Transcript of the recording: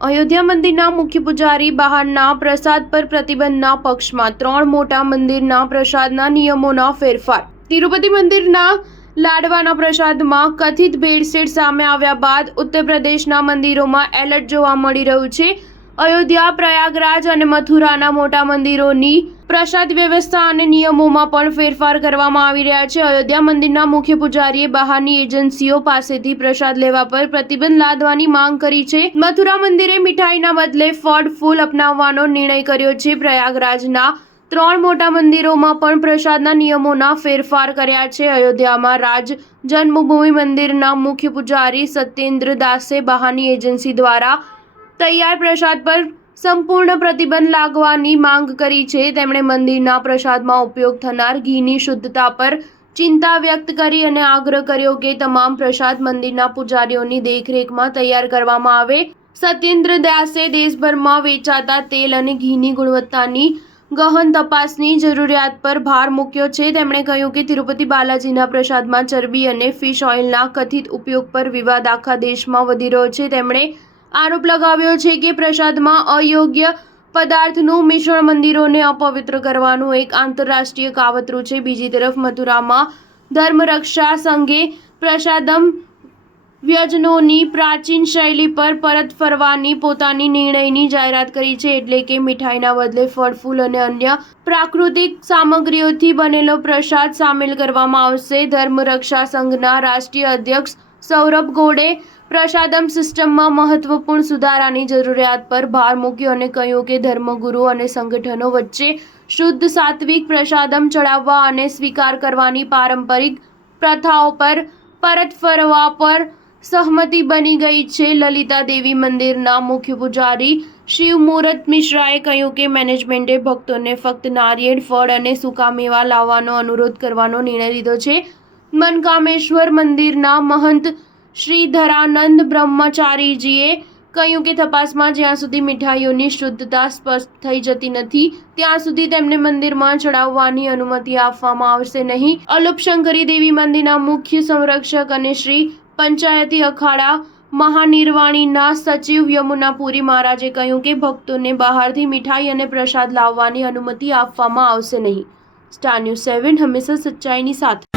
અયોધ્યા મંદિરના મુખ્ય પૂજારી બહારના પ્રસાદ પર પ્રતિબંધના પક્ષમાં 3 મોટા મંદિરના પ્રસાદના નિયમોના ફેરફાર। તિરુપતિ મંદિરના લાડવાના પ્રસાદમાં કથિત ભેળસેળ સામે આવ્યા બાદ ઉત્તર પ્રદેશના મંદિરોમાં એલર્ટ જોવા મળી રહ્યું છે। અયોધ્યા, પ્રયાગરાજ અને મથુરાના મોટા મંદિરોની પ્રસાદ વ્યવસ્થા અને નિયમોમાં પણ ફેરફાર કરવામાં આવી રહ્યા છે। અયોધ્યા મંદિરના મુખ્ય પૂજારીએ બહારની એજન્સીઓ પાસેથી પ્રસાદ લેવા પર પ્રતિબંધ લાદવાની માંગ કરી છે। મથુરા મંદિરે મીઠાઈના બદલે ફળ ફૂલ અપનાવવાનો નિર્ણય કર્યો છે। પ્રયાગરાજના 3 મોટા મંદિરોમાં પણ પ્રસાદના નિયમોના ફેરફાર કર્યા છે। અયોધ્યામાં રાજ જન્મભૂમિ મંદિરના મુખ્ય પૂજારી સત્યેન્દ્ર દાસે બહારની એજન્સી દ્વારા તૈયાર પ્રસાદ પર સંપૂર્ણ પ્રતિબંધ લાગવાની માંગ કરી છે। તેમણે મંદિરના પ્રસાદમાં ઉપયોગ થનાર ઘીની શુદ્ધતા પર ચિંતા વ્યક્ત કરી અને આગ્રહ કર્યો કે તમામ પ્રસાદ મંદિરના પૂજારીઓની દેખરેખમાં તૈયાર કરવામાં આવે। સત્યેન્દ્ર દાસે દેશભરમાં વેચાતા તેલ અને ઘીની ગુણવત્તાની ગહન તપાસની જરૂરિયાત પર ભાર મૂક્યો છે। તેમણે કહ્યું કે તિરુપતિ બાલાજીના પ્રસાદમાં ચરબી અને ફિશ ઓઇલના કથિત ઉપયોગ પર વિવાદ આખા દેશમાં વધી રહ્યો છે। તેમણે આરોપ લગાવ્યો છે કે પ્રસાદમાં અયોગ્ય પદાર્થનું મિશ્રણ મંદિરોને અપવિત્ર કરવાનું એક આંતરરાષ્ટ્રીય કાવતરું છે। બીજી તરફ મથુરામાં ધર્મરક્ષા સંઘે પ્રસાદમ વ્યંજનોની પ્રાચીન શૈલી પર પરત ફરવાની પોતાની નિર્ણયની જાહેરાત કરી છે, એટલે કે મીઠાઈના બદલે ફળ ફૂલ અને અન્ય પ્રાકૃતિક સામગ્રીઓથી બનેલો પ્રસાદ સામેલ કરવામાં આવશે। ધર્મરક્ષા સંઘના રાષ્ટ્રીય અધ્યક્ષ સૌરભ ગોડે પ્રસાદમ સિસ્ટમમાં મહત્વપૂર્ણ સુધારાની જરૂરિયાત પર ભાર મૂક્યો અને કહ્યું કે ધર્મગુરુઓ અને સંગઠનો વચ્ચે શુદ્ધ સાત્વિક પ્રસાદમ ચડાવવા અને સ્વીકાર કરવાની પારંપરિક પ્રથાઓ પર પરત ફરવા પર સહમતિ બની ગઈ છે। લલિતા દેવી મંદિરના મુખ્ય પૂજારી શિવમૂર્ત મિશ્રાએ કહ્યું કે મેનેજમેન્ટે ભક્તોને ફક્ત નારિયેળ, ફળ અને સૂકા મેવા લાવવાનો અનુરોધ કરવાનો નિર્ણય લીધો છે। મનકામેશ્વર મંદિરના મહંત શ્રીધરાનંદ બ્રહ્મચારીજીએ કહ્યું કે તપાસમાં જ્યાં સુધી મીઠાઈઓની શુદ્ધતા સ્પષ્ટ થઈ જતી નથી ત્યાં સુધી તેમને મંદિરમાં ચડાવવાની અનુમતિ આપવામાં આવશે નહીં। અલોપશંકરી દેવી મંદિરના મુખ્ય સંરક્ષક અને શ્રી પંચાયતી અખાડા મહાનિર્વાણીના સચિવ યમુનાપુરી મહારાજે કહ્યું કે ભક્તોને બહારથી મીઠાઈ અને પ્રસાદ લાવવાની અનુમતિ આપવામાં આવશે નહીં। સ્ટાર ન્યૂઝ 7 હંમેશા સચ્ચાઈની સાથે।